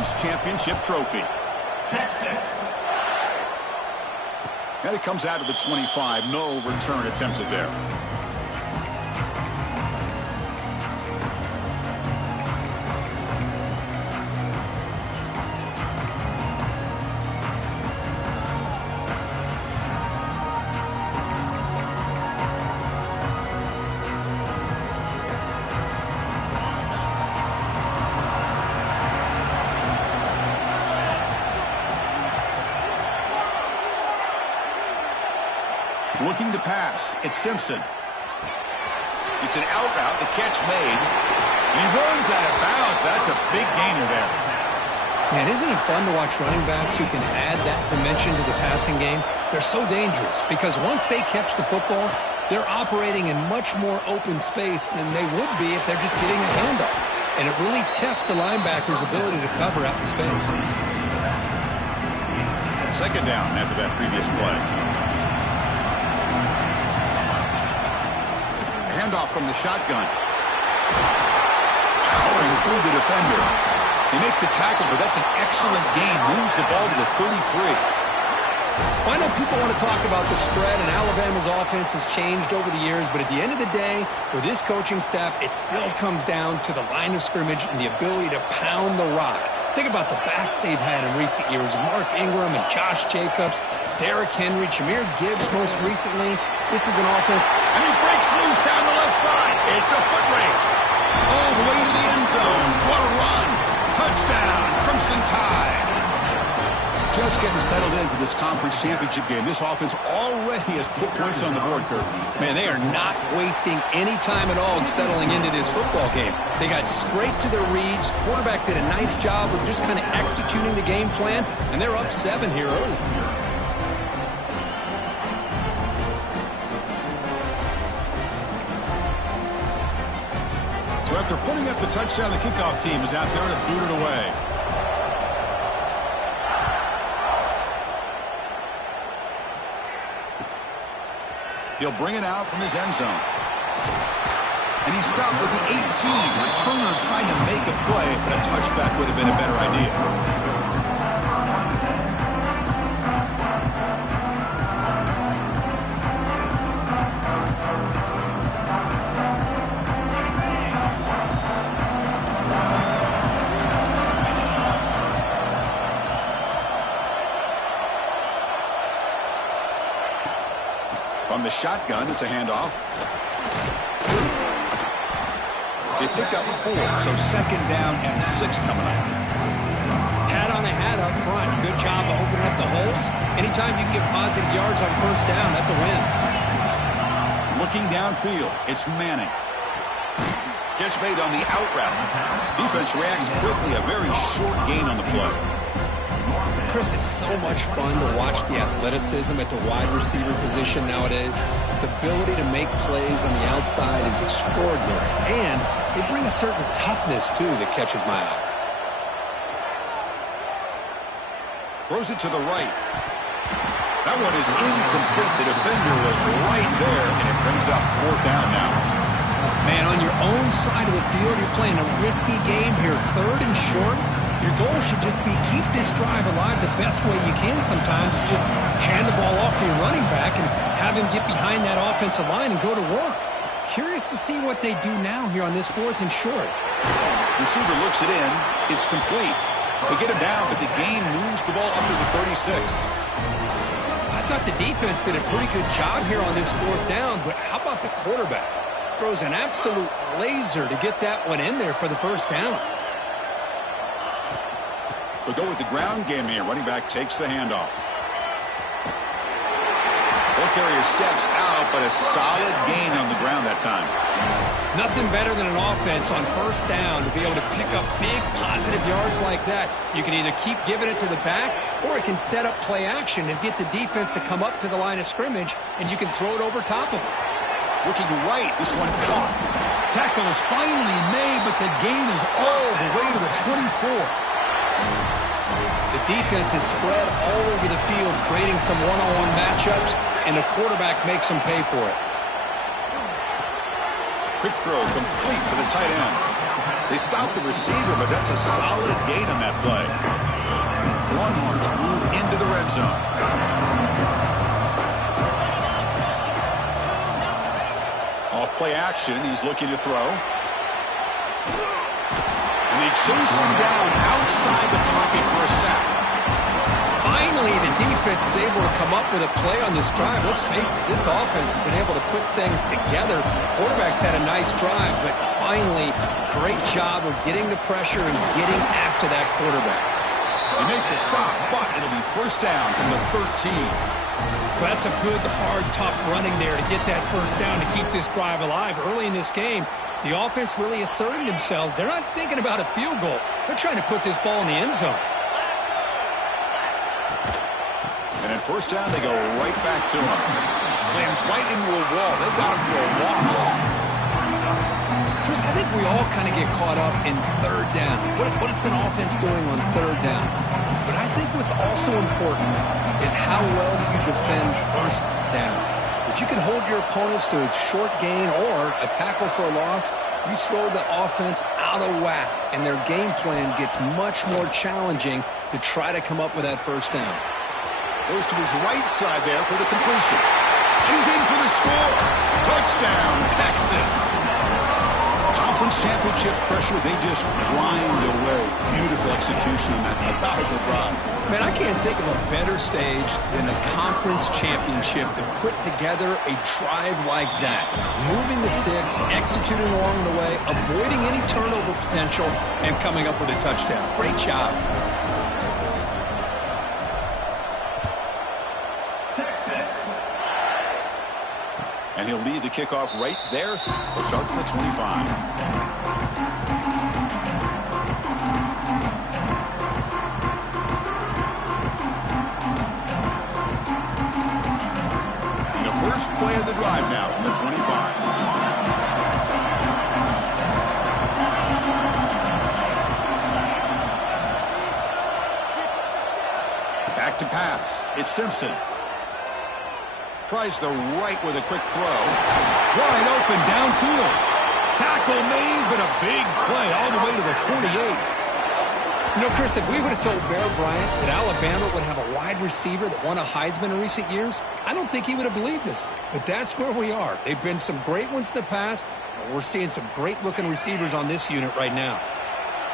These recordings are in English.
Conference Championship trophy. Texas. And it comes out of the 25. No return attempted there. Looking to pass. It's Simpson. It's an out route. The catch made. He runs out of bounds. That's a big gainer there. Man, isn't it fun to watch running backs who can add that dimension to the passing game? They're so dangerous because once they catch the football, they're operating in much more open space than they would be if they're just getting a handoff. And it really tests the linebacker's ability to cover out in space. Second down after that previous play. Handoff from the shotgun. Powering through the defender. They make the tackle, but that's an excellent gain. Moves the ball to the 33. I know people want to talk about the spread, and Alabama's offense has changed over the years, but at the end of the day, with this coaching staff, it still comes down to the line of scrimmage and the ability to pound the rock. Think about the backs they've had in recent years. Mark Ingram and Josh Jacobs, Derrick Henry, Jahmyr Gibbs most recently. This is an offense. And he breaks loose down the left side. It's a foot race. All the way to the end zone. What a run. Touchdown, Crimson Tide. Just getting settled in for this conference championship game. This offense already has put points on the board, Kurt. Man, they are not wasting any time at all settling into this football game. They got straight to their reads. Quarterback did a nice job of just kind of executing the game plan, and they're up 7 here early. So after putting up the touchdown, the kickoff team is out there to boot it away. He'll bring it out from his end zone. And he stopped with the 18. Returner trying to make a play, but a touchback would have been a better idea. From the shotgun, it's a handoff. They pick up 4, so second down and 6 coming up. Hat on a hat up front. Good job of opening up the holes. Anytime you get positive yards on first down, that's a win. Looking downfield, it's Manning. Catch made on the out route. Defense reacts quickly, a very short gain on the play. Chris, it's so much fun to watch the athleticism at the wide receiver position nowadays. The ability to make plays on the outside is extraordinary. And they bring a certain toughness, too, that catches my eye. Throws it to the right. That one is incomplete. The defender was right there, and it brings up 4th down now. Man, on your own side of the field, you're playing a risky game here. 3rd and short. Your goal should just be keep this drive alive the best way you can sometimes. Just hand the ball off to your running back and have him get behind that offensive line and go to work. Curious to see what they do now here on this 4th and short. Receiver looks it in. It's complete. They get him down, but the gain moves the ball up to the 36. I thought the defense did a pretty good job here on this 4th down, but how about the quarterback? Throws an absolute laser to get that one in there for the first down. They'll go with the ground game here. Running back takes the handoff. Ball carrier steps out, but a solid gain on the ground that time. Nothing better than an offense on first down to be able to pick up big positive yards like that. You can either keep giving it to the back, or it can set up play action and get the defense to come up to the line of scrimmage, and you can throw it over top of it. Looking right, this one caught. Tackle is finally made, but the gain is all the way to the 24. The defense is spread all over the field, creating some one-on-one matchups, and the quarterback makes them pay for it. Quick throw complete to the tight end. They stopped the receiver, but that's a solid gain on that play. Longhorns move into the red zone. Off play action, he's looking to throw. And they chase him down outside the pocket for a sack. Finally, the defense is able to come up with a play on this drive. Let's face it, this offense has been able to put things together. Quarterback's had a nice drive, but finally, great job of getting the pressure and getting after that quarterback. They make the stop, but it'll be first down from the 13. Well, that's a good, hard, tough running there to get that first down to keep this drive alive. Early in this game, the offense really asserted themselves. They're not thinking about a field goal. They're trying to put this ball in the end zone. And at first down, they go right back to him. Slams right into a wall. They've got him for a loss. Chris, I think we all kind of get caught up in third down. What is an offense doing on third down? But I think what's also important is how well you defend first down. If you can hold your opponents to a short gain or a tackle for a loss, you throw the offense out of whack, and their game plan gets much more challenging to try to come up with that first down. Goes to his right side there for the completion. And he's in for the score. Touchdown, Texas. Conference championship pressure, they just grind away. Beautiful execution on that methodical drive. Man, I can't think of a better stage than a conference championship to put together a drive like that. Moving the sticks, executing along the way, avoiding any turnover potential, and coming up with a touchdown. Great job. And he'll lead the kickoff right there. He'll start from the 25. And the first play of the drive now from the 25. Back to pass. It's Simpson. Tries the right with a quick throw. Wide open downfield. Tackle made, but a big play all the way to the 48. You know, Chris, if we would have told Bear Bryant that Alabama would have a wide receiver that won a Heisman in recent years, I don't think he would have believed us. But that's where we are. They've been some great ones in the past, and we're seeing some great-looking receivers on this unit right now.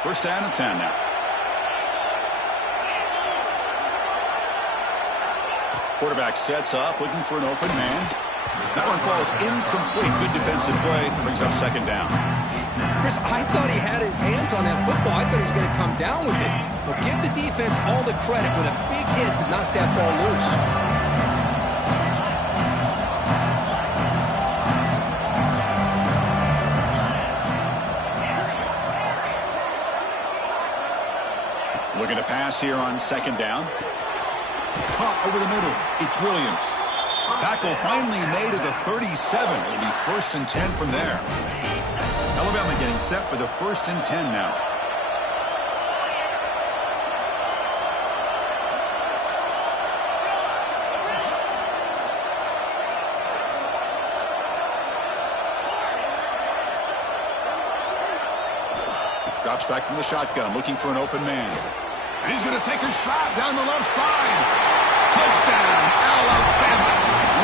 First down and 10 now. Quarterback sets up, looking for an open man. That one falls incomplete. Good defensive play. Brings up second down. Chris, I thought he had his hands on that football. I thought he was going to come down with it. But give the defense all the credit with a big hit to knock that ball loose. Looking to pass here on second down. Caught over the middle. It's Williams. Tackle finally made at the 37. It'll be first and 10 from there. Alabama getting set for the first and 10 now. Drops back from the shotgun, looking for an open man. And he's going to take a shot down the left side. Touchdown, Alabama.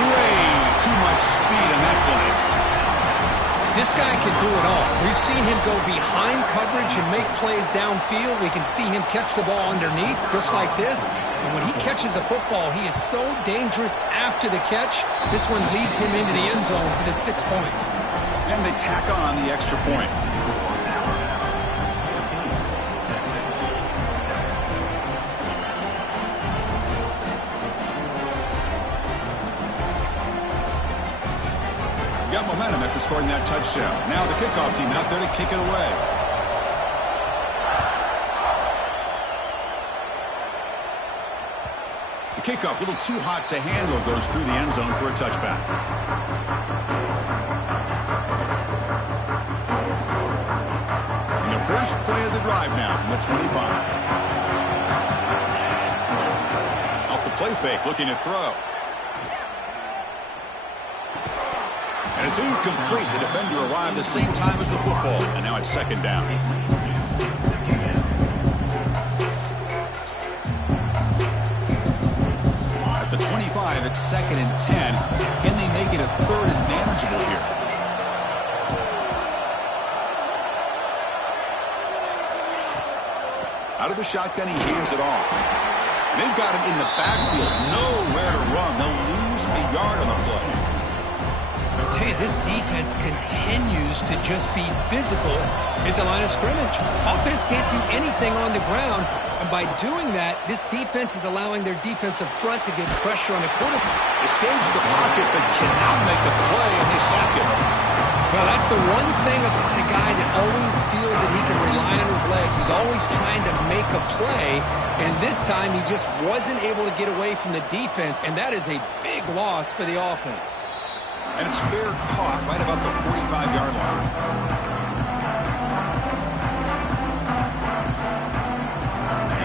Way too much speed in that play. This guy can do it all. We've seen him go behind coverage and make plays downfield. We can see him catch the ball underneath, just like this. And when he catches a football, he is so dangerous after the catch. This one leads him into the end zone for the 6 points. And they tack on the extra point. Got momentum after scoring that touchdown. Now the kickoff team out there to kick it away. The kickoff, a little too hot to handle, goes through the end zone for a touchback. And the first play of the drive now from the 25. Off the play fake, looking to throw. And incomplete. The defender arrived the same time as the football, and now it's second down. At the 25, it's second and 10. Can they make it a third and manageable here? Out of the shotgun, he hands it off. And they've got him in the backfield. Nowhere to run. They'll lose a yard on the play. I'll tell you, this defense continues to just be physical into line of scrimmage. Offense can't do anything on the ground. And by doing that, this defense is allowing their defensive front to get pressure on the quarterback. Escapes the pocket, but cannot make a play, and they sack him. Well, that's the one thing about a guy that always feels that he can rely on his legs. He's always trying to make a play, and this time he just wasn't able to get away from the defense, and that is a big loss for the offense. And it's fair caught right about the 45-yard line.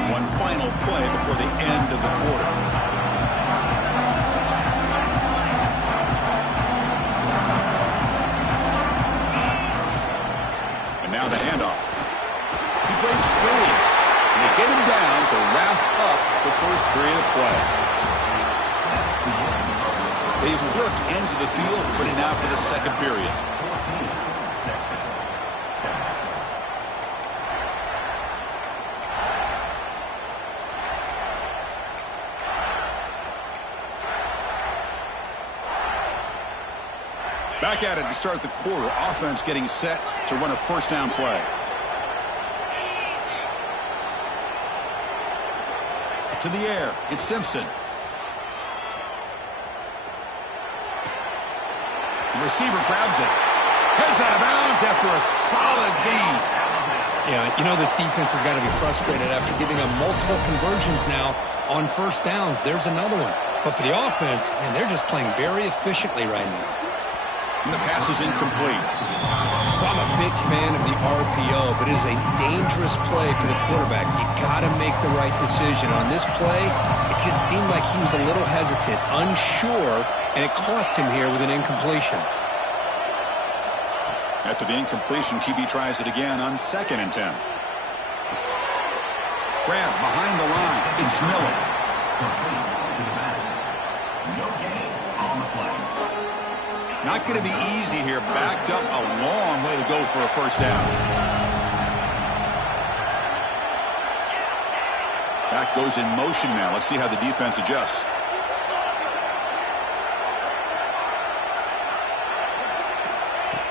And one final play before the end of the quarter. Now the handoff. He breaks free. And they get him down to wrap up the first period of play. They've flipped ends of the field, ready now for the second period. Back at it to start the quarter. Offense getting set to run a first down play. To the air. It's Simpson. The receiver grabs it. Heads out of bounds after a solid gain. Yeah, you know this defense has got to be frustrated after giving up multiple conversions now on first downs. There's another one. But for the offense, man, they're just playing very efficiently right now. And the pass is incomplete. I'm a big fan of the RPO, but it is a dangerous play for the quarterback. You got to make the right decision. On this play, it just seemed like he was a little hesitant, unsure, and it cost him here with an incompletion. After the incompletion, QB tries it again on second and 10. Grab behind the line. It's Miller. Not going to be easy here. Backed up a long way to go for a first down. Back goes in motion now. Let's see how the defense adjusts.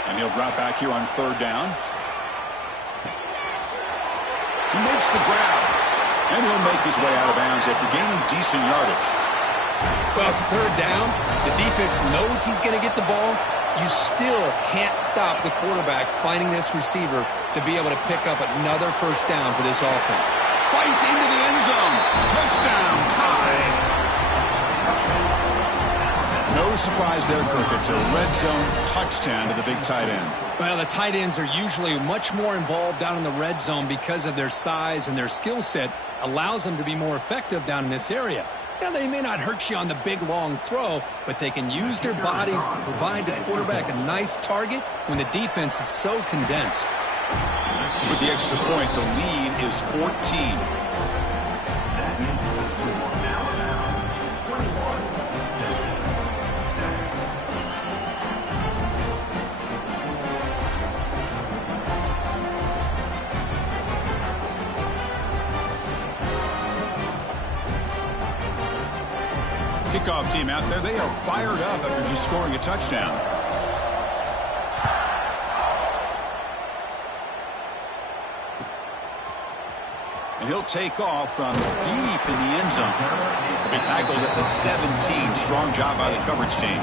And he'll drop back here on third down. He makes the grab. And he'll make his way out of bounds after gaining decent yardage. Well, it's third down. The defense knows he's going to get the ball. You still can't stop the quarterback finding this receiver to be able to pick up another first down for this offense. Fights into the end zone. Touchdown, tie. No surprise there, Kirk. It's a red zone touchdown to the big tight end. Well, the tight ends are usually much more involved down in the red zone because of their size and their skill set allows them to be more effective down in this area. Now, they may not hurt you on the big, long throw, but they can use their bodies to provide the quarterback a nice target when the defense is so condensed. With the extra point, the lead is 14. Kickoff team out there. They are fired up after just scoring a touchdown. And he'll take off from deep in the end zone. They tackled at the 17. Strong job by the coverage team.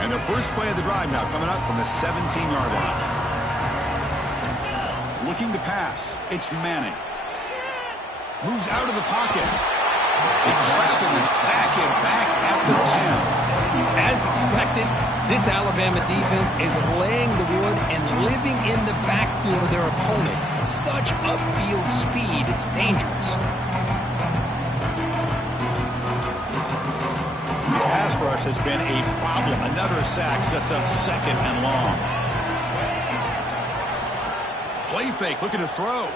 And the first play of the drive now coming up from the 17-yard line. Looking to pass. It's Manning. Moves out of the pocket. They trap him and sack him back at the 10. As expected, this Alabama defense is laying the wood and living in the backfield of their opponent. Such upfield speed, it's dangerous. This pass rush has been a problem. Another sack sets up 2nd and long. Play fake, looking to throw.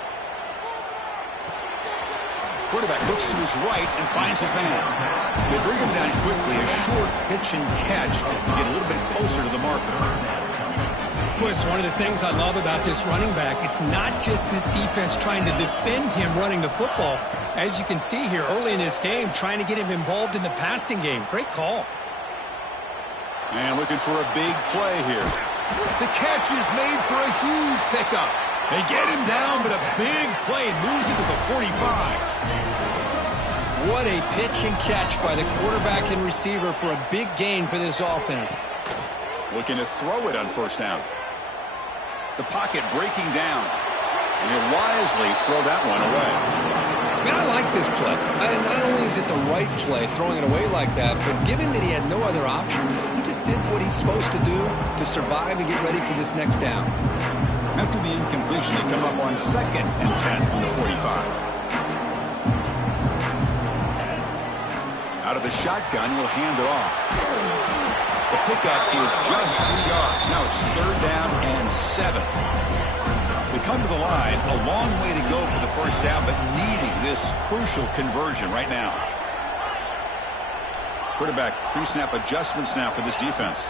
Quarterback looks to his right and finds his man. They bring him down quickly. A short pitch and catch to get a little bit closer to the marker. Boy, it's one of the things I love about this running back. It's not just this defense trying to defend him running the football. As you can see here early in this game, trying to get him involved in the passing game. Great call. And looking for a big play here. The catch is made for a huge pickup. They get him down, but a big play moves it to the 45. What a pitch and catch by the quarterback and receiver for a big gain for this offense. Looking to throw it on 1st down. The pocket breaking down. And he'll wisely throw that one away. Man, I like this play. Not only is it the right play, throwing it away like that, but given that he had no other option, he just did what he's supposed to do to survive and get ready for this next down. After the incompletion, they come up on 2nd and 10 from the 45. Out of the shotgun, he'll hand it off. The pickup is just 3 yards. Now it's 3rd down and 7. They come to the line, a long way to go for the 1st down, but needing this crucial conversion right now. Quarterback pre-snap adjustments now for this defense.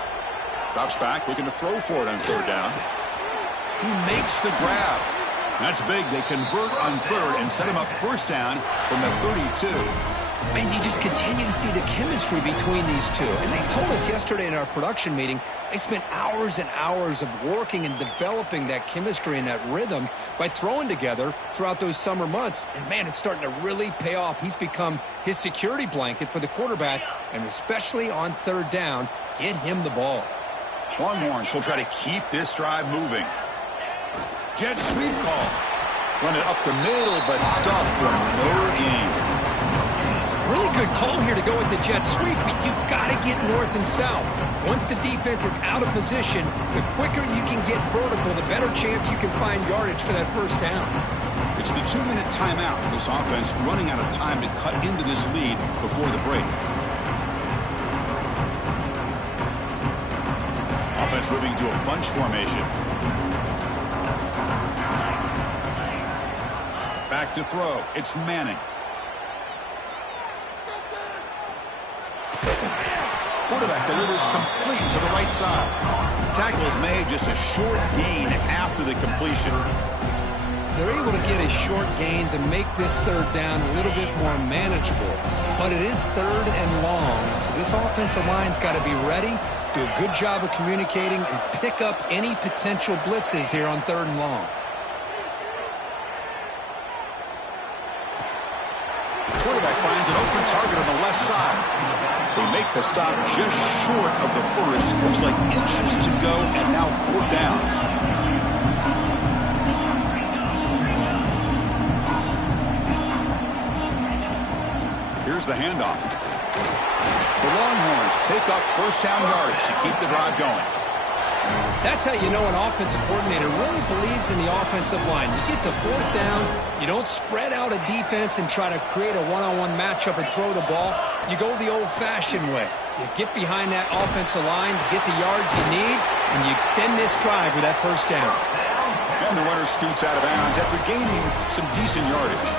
Drops back, looking to throw for it on 3rd down. He makes the grab. That's big. They convert on 3rd and set him up 1st down from the 32. And you just continue to see the chemistry between these two. And they told us yesterday in our production meeting, they spent hours and hours of working and developing that chemistry and that rhythm by throwing together throughout those summer months. And, man, it's starting to really pay off. He's become his security blanket for the quarterback, and especially on 3rd down, get him the ball. Longhorns will try to keep this drive moving. Jet sweep call. Run it up the middle, but stuffed for no gain. Really good call here to go with the jet sweep, but you've got to get north and south. Once the defense is out of position, the quicker you can get vertical, the better chance you can find yardage for that 1st down. It's the 2-minute timeout. This offense running out of time to cut into this lead before the break. Offense moving to a bunch formation. Back to throw. It's Manning. Quarterback delivers complete to the right side. Tackle is made, just a short gain after the completion. They're able to get a short gain to make this 3rd down a little bit more manageable. But it is 3rd and long, so this offensive line's got to be ready, do a good job of communicating, and pick up any potential blitzes here on 3rd and long. Quarterback finds an open target on the left side. They make the stop just short of the 1st. Looks like inches to go, and now 4th down. Here's the handoff. The Longhorns pick up 1st down yards to keep the drive going. That's how you know an offensive coordinator really believes in the offensive line. You get to 4th down, you don't spread out a defense and try to create a one-on-one matchup and throw the ball. You go the old-fashioned way. You get behind that offensive line, get the yards you need, and you extend this drive with that 1st down. And the runner scoots out of bounds after gaining some decent yardage.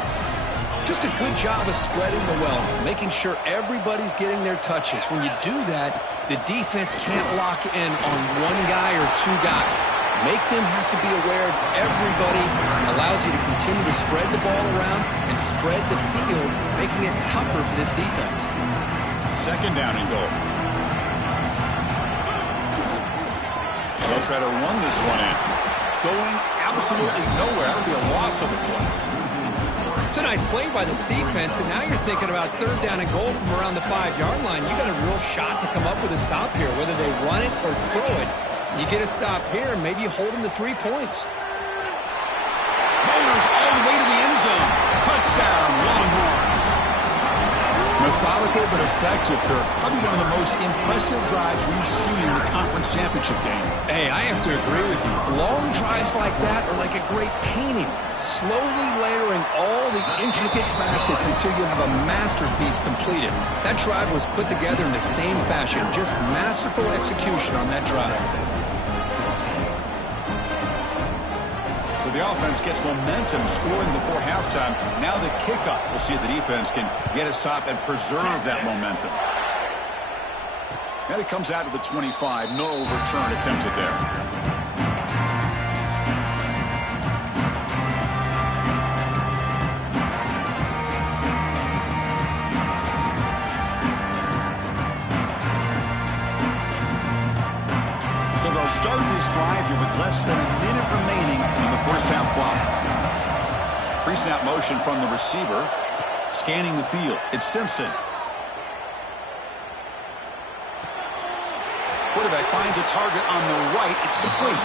Just a good job of spreading the wealth, making sure everybody's getting their touches. When you do that, the defense can't lock in on one guy or 2 guys. Make them have to be aware of everybody, and allows you to continue to spread the ball around and spread the field, making it tougher for this defense. 2nd down and goal. They'll try to run this one in. Going absolutely nowhere. That would be a loss of a play. It's a nice play by this defense, and now you're thinking about 3rd down and goal from around the 5-yard line. You got a real shot to come up with a stop here, whether they run it or throw it. You get a stop here, and maybe you hold them to 3 points. Motors all the way to the end zone. Touchdown, Longhorns. Methodical simple but effective, Kirk. Probably one of the most impressive drives we've seen in the conference championship game. Hey, I have to agree with you. Long drives like that are like a great painting, slowly layering all the intricate facets until you have a masterpiece completed. That drive was put together in the same fashion, just masterful execution on that drive. So the offense gets momentum scoring before halftime. Now the kickoff. We'll see if the defense can get a stop and preserve that momentum. And it comes out to the 25. No return attempted there. So they'll start this drive here with less than a minute remaining on the first half clock. Pre-snap motion from the receiver. Scanning the field. It's Simpson. Quarterback finds a target on the right. It's complete.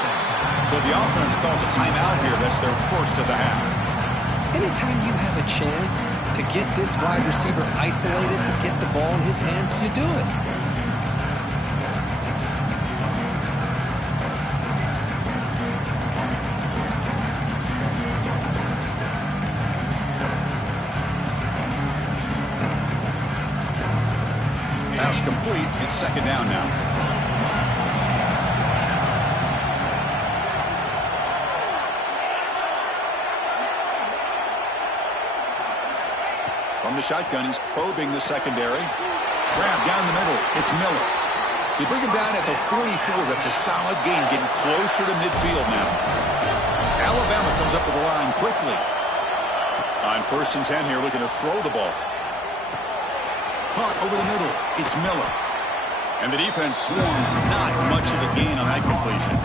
So the offense calls a timeout here. That's their first of the half. Anytime you have a chance to get this wide receiver isolated, to get the ball in his hands, you do it. Pass complete. It's second down now. From the shotgun, he's probing the secondary. Grab down the middle. It's Miller. They bring him down at the 44. That's a solid gain, getting closer to midfield now. Alabama comes up to the line quickly. On 1st and 10 here, looking to throw the ball. Caught over the middle. It's Miller. And the defense swarms. Not much of a gain on that completion.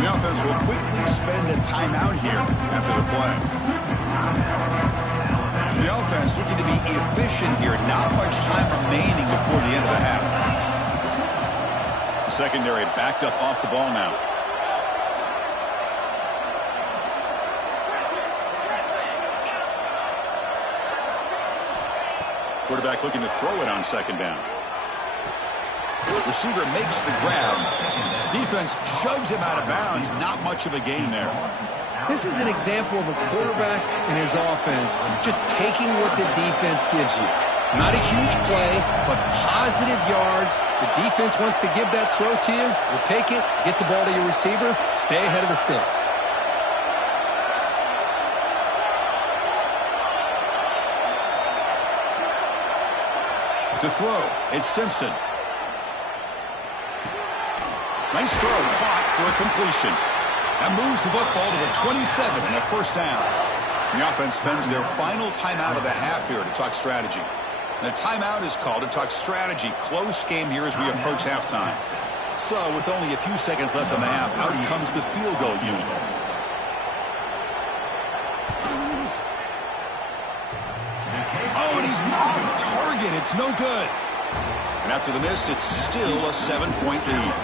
The offense will quickly spend a timeout here after the play. So the offense looking to be efficient here. Not much time remaining before the end of the half. The secondary backed up off the ball now. Quarterback looking to throw it on second down. Receiver makes the grab. Defense shoves him out of bounds. Not much of a gain there. This is an example of a quarterback and his offense just taking what the defense gives you. Not a huge play, but positive yards. The defense wants to give that throw to you. You'll take it, get the ball to your receiver, stay ahead of the sticks. To throw, it's Simpson. Nice throw, caught for a completion. That moves the football to the 27 and a first down. The offense spends their final timeout of the half here to talk strategy. The timeout is called to talk strategy. Close game here as we approach halftime. So with only a few seconds left in the half, out comes the field goal unit. Oh, and he's off target. It's no good. And after the miss, it's still a 7-point lead.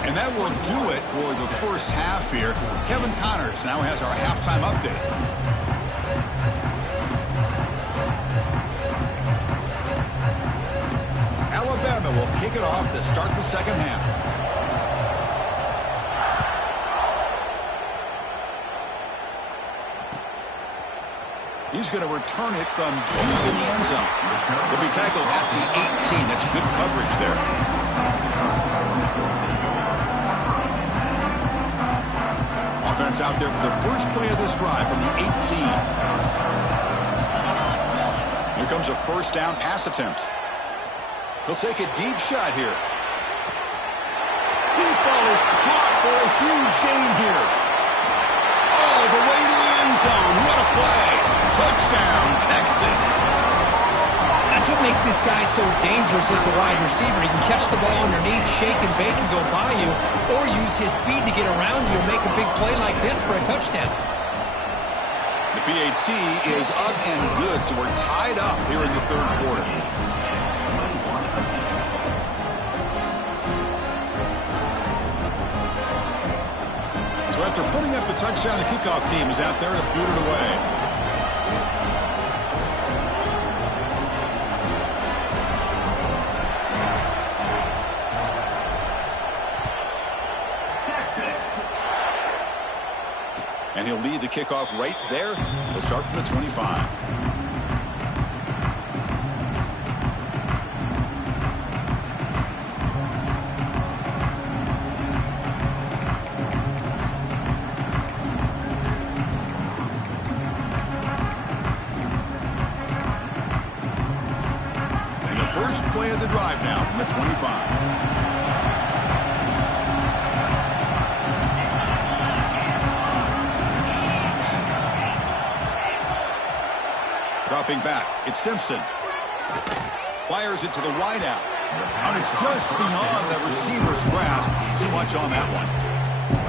And that will do it for the first half here. Kevin Connors now has our halftime update. Alabama will kick it off to start the second half. He's going to return it from deep in the end zone. He'll be tackled at the 18. That's good coverage there. Offense out there for the first play of this drive from the 18. Here comes a first down pass attempt. He'll take a deep shot here. Deep ball is caught for a huge gain here. All the way to the end zone. What a play. Touchdown, Texas. That's what makes this guy so dangerous as a wide receiver. He can catch the ball underneath, shake and bake and go by you, or use his speed to get around you and make a big play like this for a touchdown. The PAT is up and good, so we're tied up here in the third quarter. So after putting up a touchdown, the kickoff team is out there to boot it away. he'll lead the kickoff right there. He'll start from the 25. First play of the drive now from the 25. Dropping back, it's Simpson. Fires it to the wideout. And it's just beyond the receiver's grasp. Too much on that one.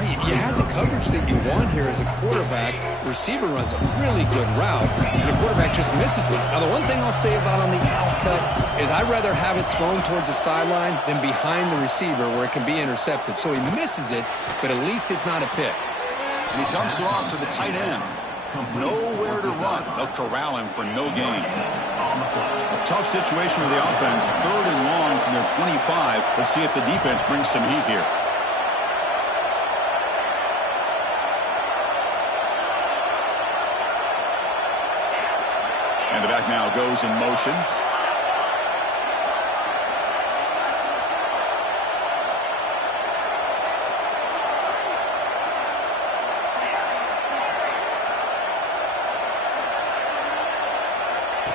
You had the coverage that you want here as a quarterback. Receiver runs a really good route, and the quarterback just misses it. Now, the one thing I'll say about on the out cut is I'd rather have it thrown towards the sideline than behind the receiver where it can be intercepted. So he misses it, but at least it's not a pick. And he dumps it off to the tight end. Nowhere to run. They'll corral him for no gain. A tough situation for the offense. 3rd and long from their 25. Let's see if the defense brings some heat here. And the back now goes in motion.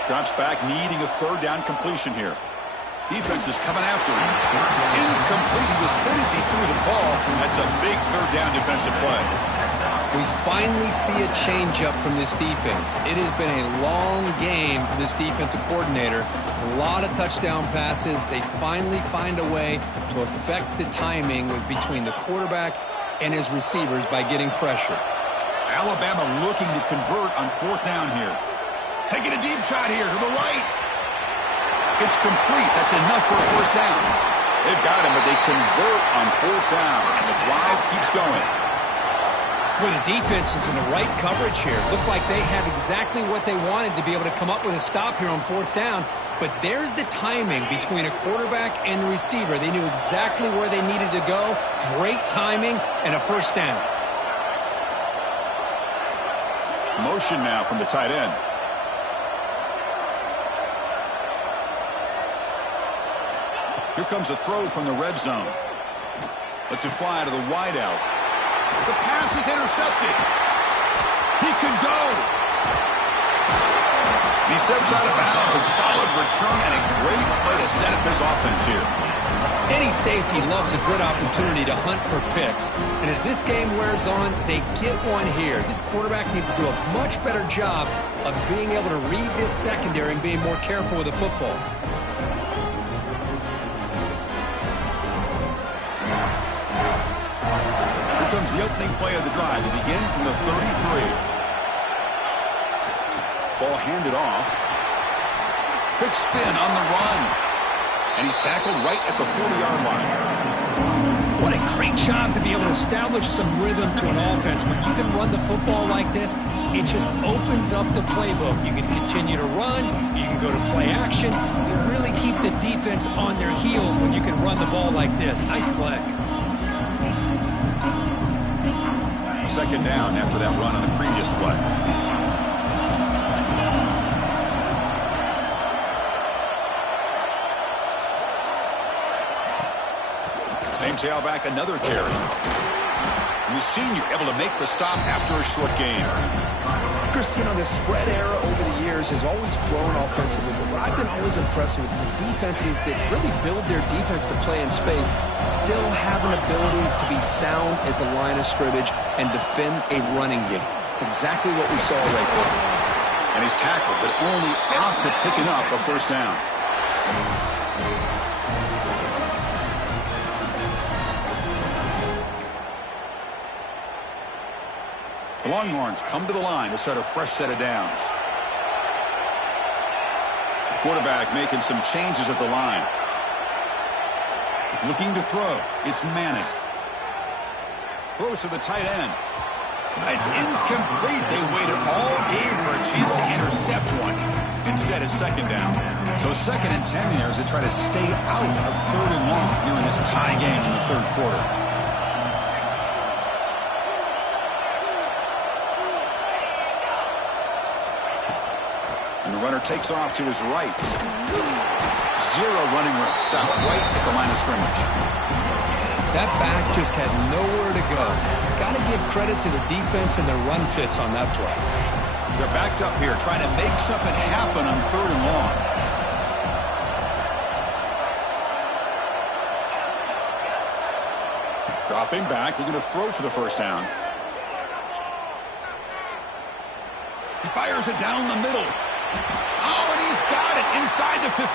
Drops back, needing a 3rd down completion here. Defense is coming after him. Incomplete. He was hit as he threw the ball. That's a big 3rd down defensive play. We finally see a change-up from this defense. It has been a long game for this defensive coordinator. A lot of touchdown passes. They finally find a way to affect the timing between the quarterback and his receivers by getting pressure. Alabama looking to convert on 4th down here. Taking a deep shot here to the right. It's complete. That's enough for a 1st down. They've got him, but they convert on 4th down. And the drive keeps going. Well, the defense is in the right coverage here. Looked like they had exactly what they wanted to be able to come up with a stop here on 4th down. But there's the timing between a quarterback and a receiver. They knew exactly where they needed to go. Great timing and a 1st down. Motion now from the tight end. Here comes a throw from the red zone. Lets it fly to the wideout. The pass is intercepted. He could go. He steps out of bounds. A solid return and a great play to set up his offense here. Any safety loves a good opportunity to hunt for picks. And as this game wears on, they get one here. This quarterback needs to do a much better job of being able to read this secondary and being more careful with the football. Comes the opening play of the drive. They begin from the 33. Ball handed off. Quick spin on the run. And he's tackled right at the 40-yard line. What a great job to be able to establish some rhythm to an offense. When you can run the football like this, it just opens up the playbook. You can continue to run. You can go to play action. You really keep the defense on their heels when you can run the ball like this. Nice play. 2nd down after that run on the previous play. Same tailback, another carry. And the senior able to make the stop after a short gain. Chris, you know, the spread era over the years has always grown offensively, but what I've been always impressed with the defenses that really build their defense to play in space still have an ability to be sound at the line of scrimmage and defend a running game. It's exactly what we saw right there. And he's tackled, but only after picking up a 1st down. The Longhorns come to the line to set a fresh set of downs. The quarterback making some changes at the line. Looking to throw. It's Manning. Throws to the tight end. It's incomplete. They waited all game for a chance to intercept one. Instead, it's 2nd down. So 2nd and 10 here as they try to stay out of 3rd and long here in this tie game in the 3rd quarter. And the runner takes off to his right. Zero running room. Stop right at the line of scrimmage. That back just had nowhere to go. Got to give credit to the defense and their run fits on that play. They're backed up here trying to make something happen on 3rd and long. Dropping back. They're going to throw for the first down. He fires it down the middle. Oh, and he's got it inside the 15.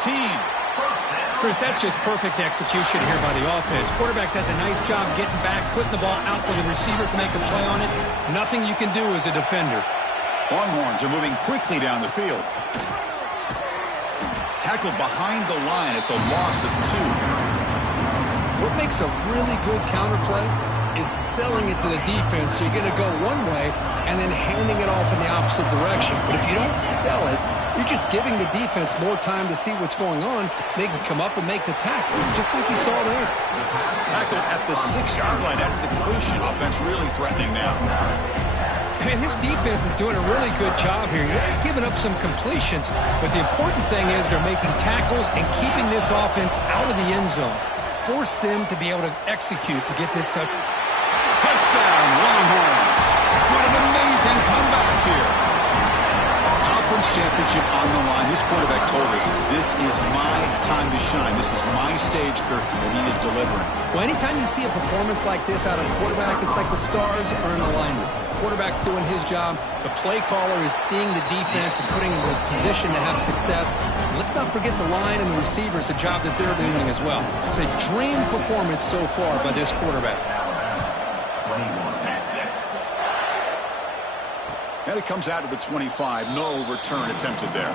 Chris, that's just perfect execution here by the offense. Quarterback does a nice job getting back, putting the ball out where the receiver can make a play on it. Nothing you can do as a defender. Longhorns are moving quickly down the field. Tackled behind the line. It's a loss of 2. What makes a really good counterplay is selling it to the defense. So you're going to go one way and then handing it off in the opposite direction. But if you don't sell it, you're just giving the defense more time to see what's going on. They can come up and make the tackle, just like you saw there. Tackled at the 6-yard line after the completion. Offense really threatening now. And his defense is doing a really good job here. They're giving up some completions, but the important thing is they're making tackles and keeping this offense out of the end zone. Force them to be able to execute to get this touchdown. Touchdown, Longhorns. What an amazing comeback here. Conference championship on the line. This quarterback told us, this is my time to shine. This is my stage, Kirk, and he is delivering. Well, anytime you see a performance like this out of a quarterback, it's like the stars are in alignment. The quarterback's doing his job. The play caller is seeing the defense and putting them in a position to have success. And let's not forget the line and the receivers, the job that they're doing as well. It's a dream performance so far by this quarterback. And it comes out of the 25. No return attempted there.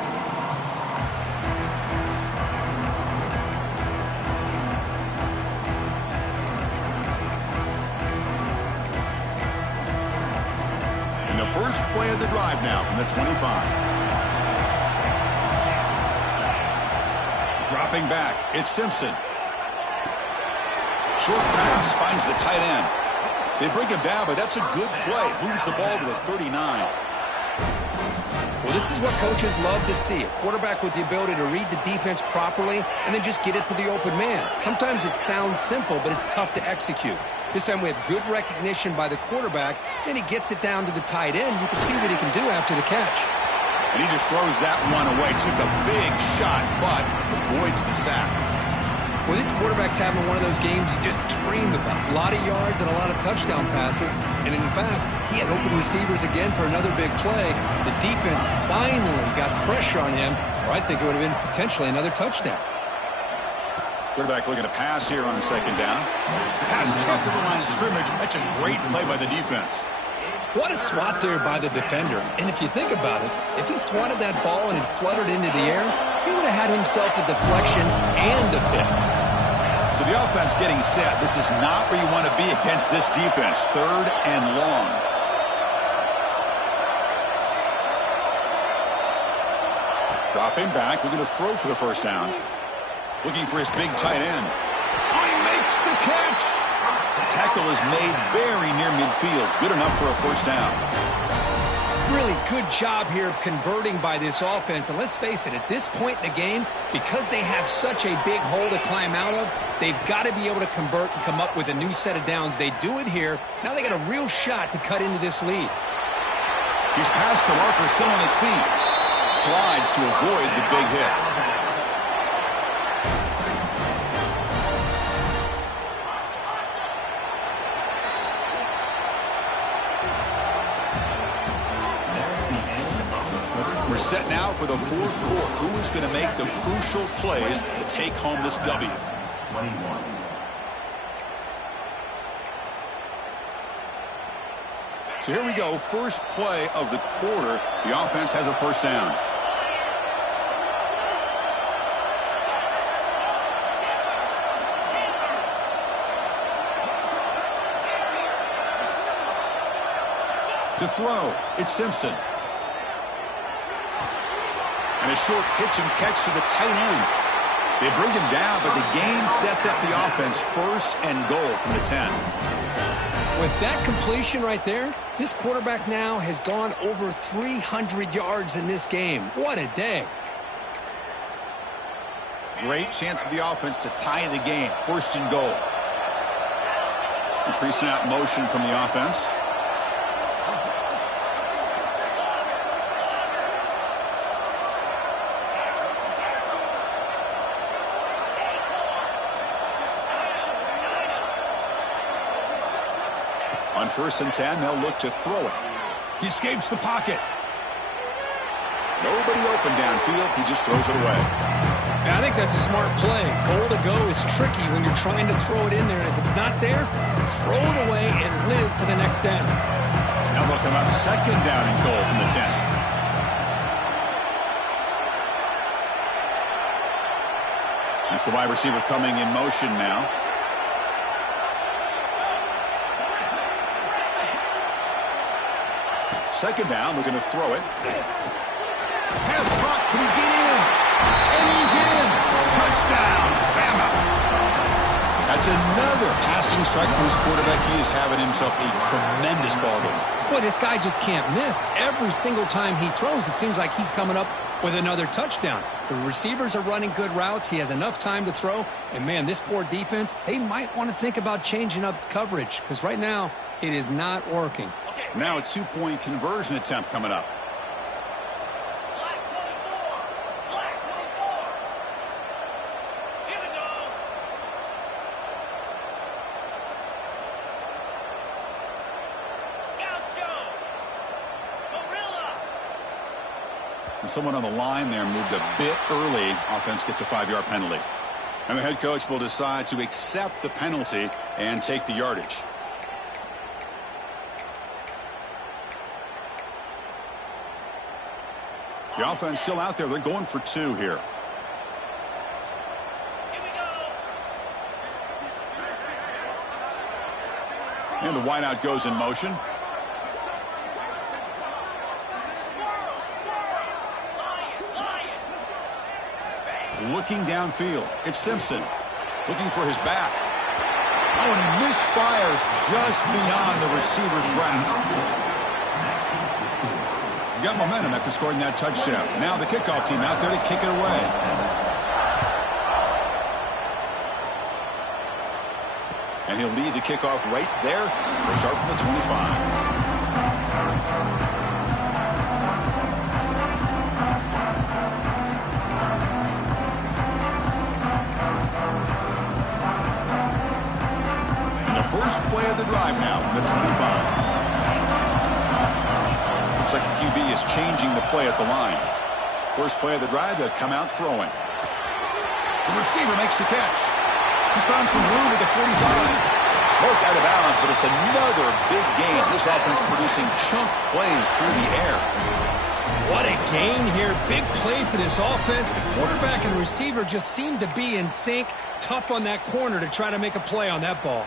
And the first play of the drive now from the 25. Dropping back. It's Simpson. Short pass finds the tight end. They bring him down, but that's a good play. Moves the ball to the 39. Well, this is what coaches love to see. A quarterback with the ability to read the defense properly and then just get it to the open man. Sometimes it sounds simple, but it's tough to execute. This time we have good recognition by the quarterback. Then he gets it down to the tight end. You can see what he can do after the catch. And he just throws that one away. Took a big shot, but avoids the sack. Well, this quarterback's having one of those games you just dreamed about. A lot of yards and a lot of touchdown passes. And in fact, he had open receivers again for another big play. The defense finally got pressure on him, or I think it would have been potentially another touchdown. Quarterback looking to pass here on 2nd down. Pass tipped to the line of scrimmage. That's a great play by the defense. What a swat there by the defender. And if you think about it, if he swatted that ball and it fluttered into the air, he would have had himself a deflection and a pick. So the offense getting set. This is not where you want to be against this defense. 3rd and long. Dropping back. We're going to throw for the first down. Looking for his big tight end. Oh, he makes the catch. The tackle is made very near midfield. Good enough for a first down. Really good job here of converting by this offense. And let's face it, at this point in the game, because they have such a big hole to climb out of, they've got to be able to convert and come up with a new set of downs. They do it here. Now they got a real shot to cut into this lead. He's past the marker, still on his feet. Slides to avoid the big hit. We're set now for the 4th quarter. Who is going to make the crucial plays to take home this W? 21. So here we go. First play of the quarter. The offense has a first down. To throw, it's Simpson. And a short pitch and catch to the tight end. They bring him down, but the game sets up the offense 1st and goal from the 10. With that completion right there, this quarterback now has gone over 300 yards in this game. What a day. Great chance for the offense to tie the game. First and goal. Increasing out motion from the offense. On 1st and 10, they'll look to throw it. He escapes the pocket. Nobody open downfield. He just throws it away. I think that's a smart play. Goal to go is tricky when you're trying to throw it in there. And if it's not there, throw it away and live for the next down. Now they'll come up 2nd down and goal from the 10. That's the wide receiver coming in motion now. Second down, looking to throw it. Pass block, can he get in? And he's in. Touchdown, Bama. That's another passing strike from his quarterback. He is having himself a tremendous ball game. Boy, this guy just can't miss. Every single time he throws, it seems like he's coming up with another touchdown. The receivers are running good routes. He has enough time to throw. And, man, this poor defense, they might want to think about changing up coverage because right now it is not working. Now a 2-point conversion attempt coming up. And someone on the line there moved a bit early. Offense gets a 5-yard penalty. And the head coach will decide to accept the penalty and take the yardage. The offense still out there. They're going for 2 here. And the wideout goes in motion. Looking downfield. It's Simpson. Looking for his back. Oh, and he misfires just beyond the receiver's grasp. Got momentum after scoring that touchdown. Now the kickoff team out there to kick it away. And he'll lead the kickoff right there. We'll start from the 25. And the first play of the drive now from the 25. Looks like the QB is changing the play at the line. First play of the drive, they'll come out throwing. The receiver makes the catch. He's found some room at the 45. Broke out of bounds, but it's another big gain. This offense producing chunk plays through the air. What a gain here. Big play for this offense. The quarterback and receiver just seem to be in sync. Tough on that corner to try to make a play on that ball.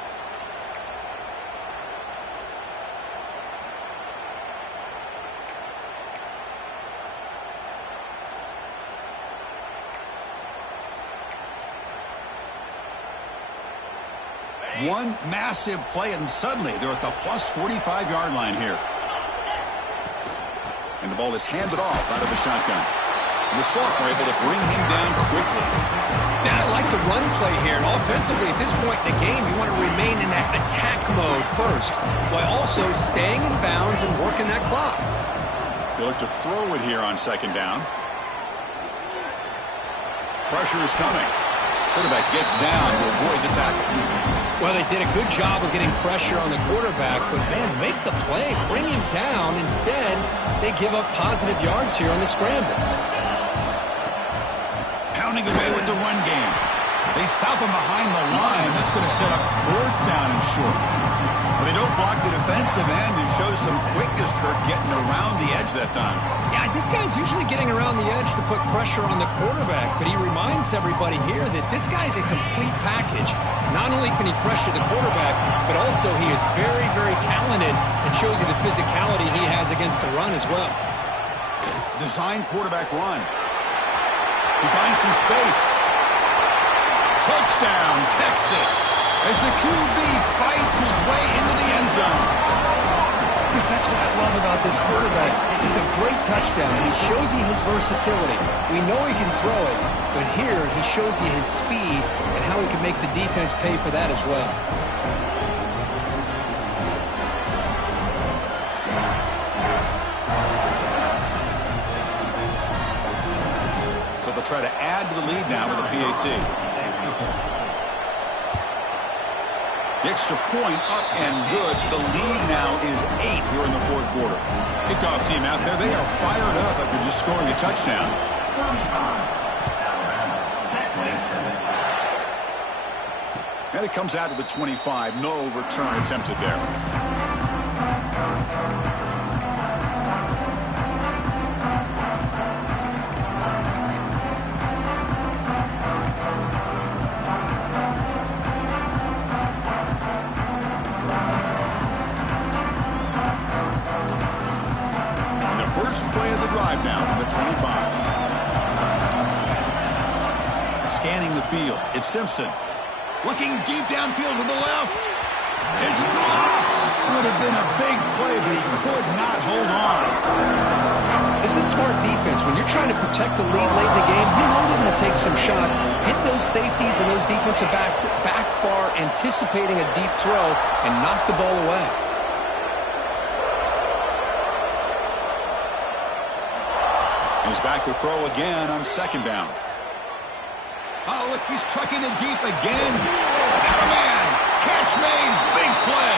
One massive play, and suddenly they're at the plus 45-yard line here. And the ball is handed off out of the shotgun. And the Salk were able to bring him down quickly. Now, I like the run play here. And offensively, at this point in the game, you want to remain in that attack mode first, while also staying in bounds and working that clock. They look to throw it here on 2nd down. Pressure is coming. Quarterback gets down to avoid the tackle. Well, they did a good job of getting pressure on the quarterback, but, man, make the play. Bring him down. Instead, they give up positive yards here on the scramble. Pounding away with the run game. They stop him behind the line. That's going to set up 4th down and short. Well, they don't block the defensive end and show some quickness, Kirk, getting around the edge that time. Yeah, this guy's usually getting around the edge to put pressure on the quarterback, but he reminds everybody here that this guy's a complete package. Not only can he pressure the quarterback, but also he is very, very talented and shows you the physicality he has against the run as well. Design quarterback run. He finds some space. Touchdown, Texas. as the QB fights his way into the end zone. Chris, that's what I love about this quarterback. It's a great touchdown, and he shows you his versatility. We know he can throw it, but here he shows you his speed and how he can make the defense pay for that as well. So they'll try to add to the lead now with a PAT. The extra point up and good. So the lead now is 8 here in the fourth quarter. Kickoff team out there. They are fired up after just scoring a touchdown. And it comes out to the 25. No return attempted there. First play of the drive now from the 25. Scanning the field. It's Simpson. Looking deep downfield to the left. It's dropped. Would have been a big play, but he could not hold on. This is smart defense. When you're trying to protect the lead late in the game, you know they're going to take some shots, hit those safeties and those defensive backs back far, anticipating a deep throw, and knock the ball away. He's back to throw again on second down. Oh, look, he's trucking it deep again. Got a man. Catch made. Big play.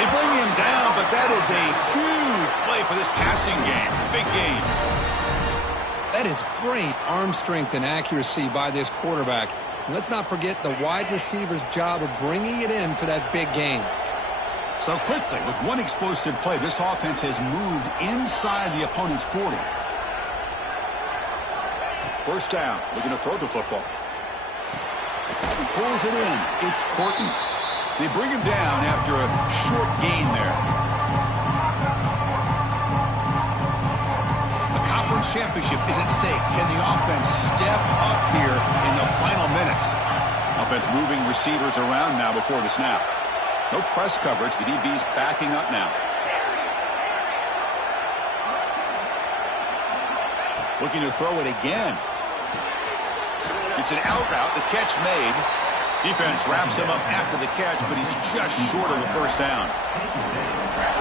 They bring him down, but that is a huge play for this passing game. Big game. That is great arm strength and accuracy by this quarterback. And let's not forget the wide receiver's job of bringing it in for that big game. So quickly, with one explosive play, this offense has moved inside the opponent's 40. First down, looking to throw the football. He pulls it in. It's Horton. They bring him down after a short gain there. The conference championship is at stake. Can the offense step up here in the final minutes? Offense moving receivers around now before the snap. No press coverage. The DB's backing up now. Looking to throw it again. It's an out route. The catch made. Defense wraps him up after the catch, but he's just short of the first down.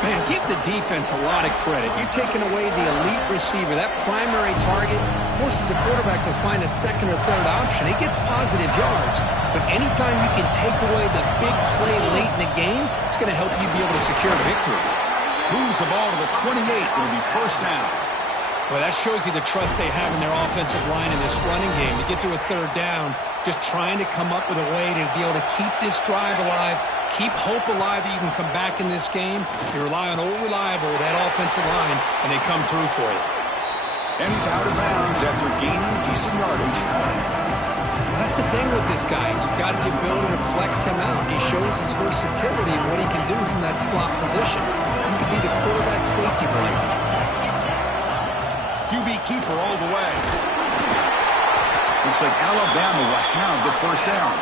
Man, give the defense a lot of credit. You're taking away the elite receiver. That primary target forces the quarterback to find a second or third option. He gets positive yards, but anytime you can take away the big play late in the game, it's going to help you be able to secure victory. Moves the ball to the 28. It'll be first down. Well, that shows you the trust they have in their offensive line in this running game. To get to a third down, just trying to come up with a way to be able to keep this drive alive, keep hope alive that you can come back in this game. You rely on old reliable, that offensive line, and they come through for you. And he's out of bounds after gaining decent yardage. Well, that's the thing with this guy. You've got the ability to flex him out. He shows his versatility and what he can do from that slot position. He could be the quarterback safety blanket. QB keeper all the way. Looks like Alabama will have the first down.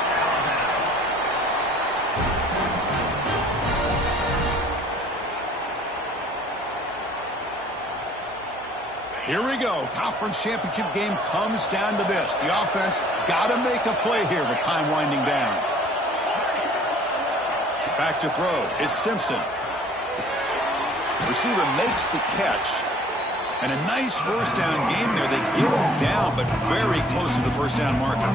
Here we go. Conference championship game comes down to this. The offense got to make a play here with time winding down. Back to throw. It's Simpson. Receiver makes the catch. And a nice first down game there. They get him down, but very close to the first down marker.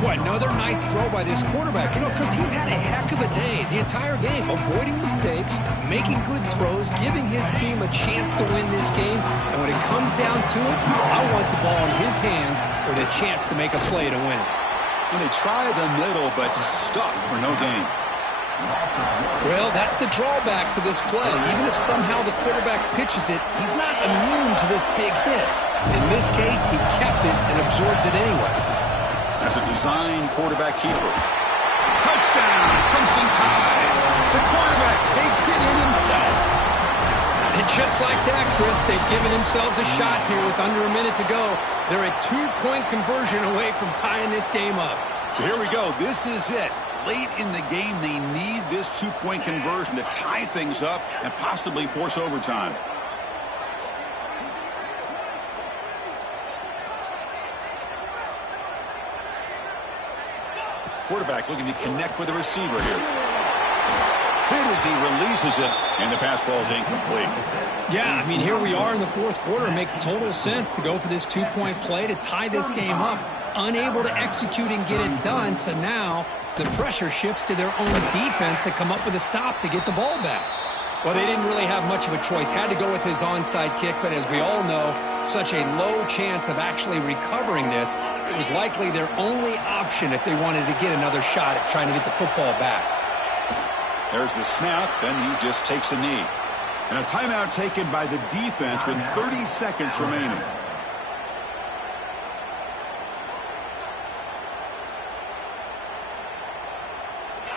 What, another nice throw by this quarterback. You know, because he's had a heck of a day the entire game, avoiding mistakes, making good throws, giving his team a chance to win this game. And when it comes down to it, I want the ball in his hands with a chance to make a play to win it. And they try the middle, but stuck for no gain. Well, that's the drawback to this play. Even if somehow the quarterback pitches it, he's not immune to this big hit. In this case, he kept it and absorbed it anyway. That's a design quarterback keeper. Touchdown, Crimson Tide. The quarterback takes it in himself. And just like that, Chris, they've given themselves a shot here with under a minute to go. They're a 2-point conversion away from tying this game up. So here we go. This is it. Late in the game, they need this two-point conversion to tie things up and possibly force overtime. Quarterback looking to connect with the receiver here. Hit as he releases it, and the pass ball is incomplete. Yeah, I mean, here we are in the fourth quarter. It makes total sense to go for this two-point play to tie this game up. Unable to execute and get it done, so now the pressure shifts to their own defense to come up with a stop to get the ball back. Well, they didn't really have much of a choice. Had to go with his onside kick, but as we all know, such a low chance of actually recovering this. It was likely their only option if they wanted to get another shot at trying to get the football back. There's the snap, and he just takes a knee. And a timeout taken by the defense with 30 seconds remaining.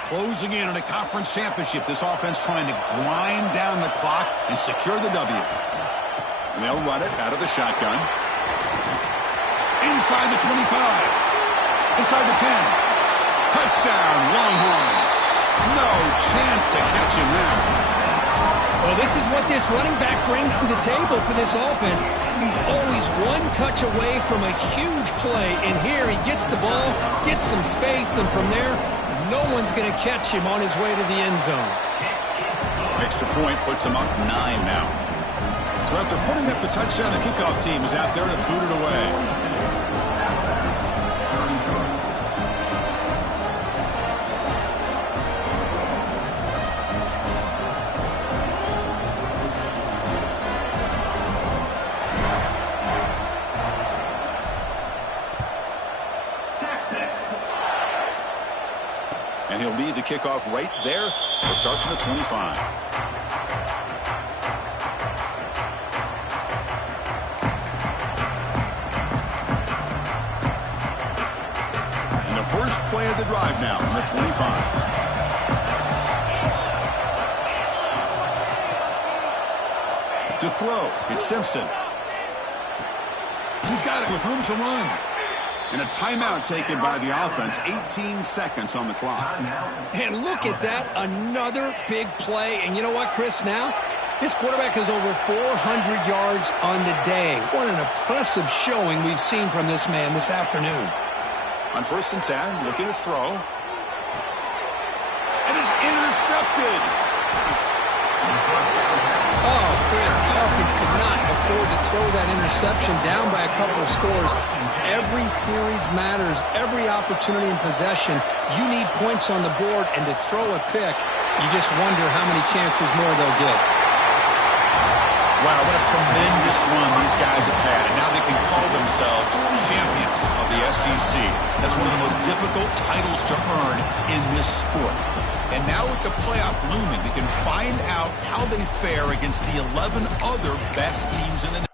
Closing in on a conference championship, this offense trying to grind down the clock and secure the W. And they'll run it out of the shotgun. Inside the 25. Inside the 10. Touchdown, Longhorns. No chance to catch him there. Well, this is what this running back brings to the table for this offense. He's always one touch away from a huge play. And here he gets the ball, gets some space, and from there, no one's going to catch him on his way to the end zone. Extra point puts him up 9 now. So after putting up the touchdown, the kickoff team is out there to boot it away. And he'll lead the kickoff right there. He'll start from the 25. And the first play of the drive now from the 25. To throw, it's Simpson. He's got it with room to run. And a timeout taken by the offense. 18 seconds on the clock. And look at that. Another big play. And you know what, Chris, now? This quarterback has over 400 yards on the day. What an impressive showing we've seen from this man this afternoon. On 1st and 10, looking to throw. And is intercepted. Oh, Chris, the offense could not afford to throw that interception down by a couple of scores. Every series matters. Every opportunity in possession. You need points on the board, and to throw a pick, you just wonder how many chances more they'll get. Wow, what a tremendous run these guys have had, and now they can call themselves champions of the SEC. That's one of the most difficult titles to earn in this sport. And now with the playoff looming, we can find out how they fare against the 11 other best teams in the